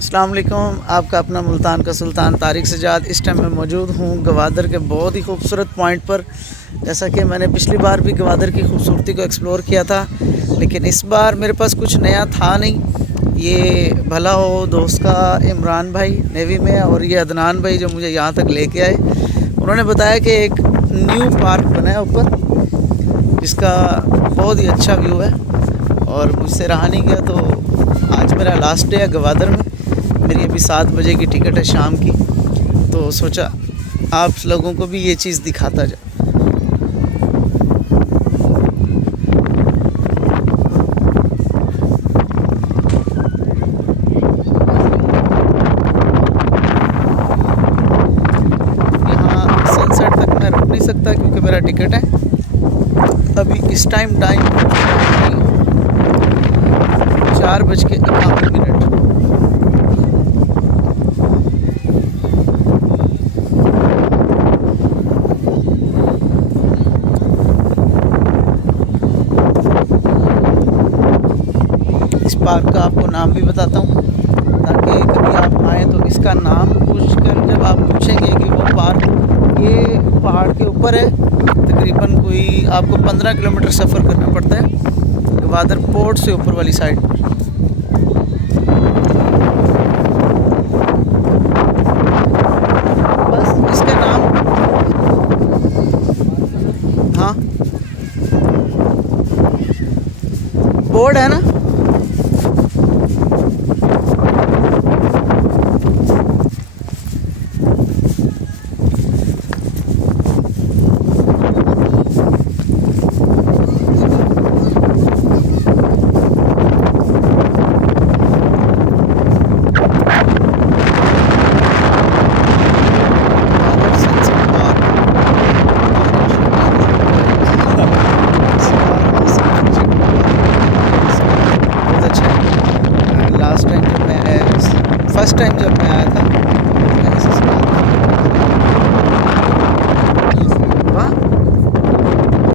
अस्सलाम वालेकुम। आपका अपना मुल्तान का सुल्तान तारिक सजाद इस टाइम मैं मौजूद हूँ गवादर के बहुत ही खूबसूरत पॉइंट पर। जैसा कि मैंने पिछली बार भी गवादर की खूबसूरती को एक्सप्लोर किया था, लेकिन इस बार मेरे पास कुछ नया था नहीं। ये भला हो दोस्त का इमरान भाई नेवी में, और ये अदनान भाई जो मुझे यहाँ तक लेके आए। उन्होंने बताया कि एक न्यू पार्क बना है ऊपर, जिसका बहुत ही अच्छा व्यू है, और मुझसे रहा नहीं गया। तो आज मेरा लास्ट डे है गवादर में। मेरी अभी 7 बजे की टिकट है शाम की, तो सोचा आप लोगों को भी ये चीज़ दिखाता जाए। यहाँ सनसेट तक मैं रुक नहीं सकता क्योंकि मेरा टिकट है। अभी इस टाइम 4:51। इस पार्क का आपको नाम भी बताता हूँ, ताकि कभी आप आएँ तो इसका नाम पूछ कर जब आप पूछेंगे कि वो पार्क ये पहाड़ के ऊपर है, तकरीबन कोई आपको 15 किलोमीटर सफ़र करना पड़ता है गवादर पोर्ट से ऊपर वाली साइड।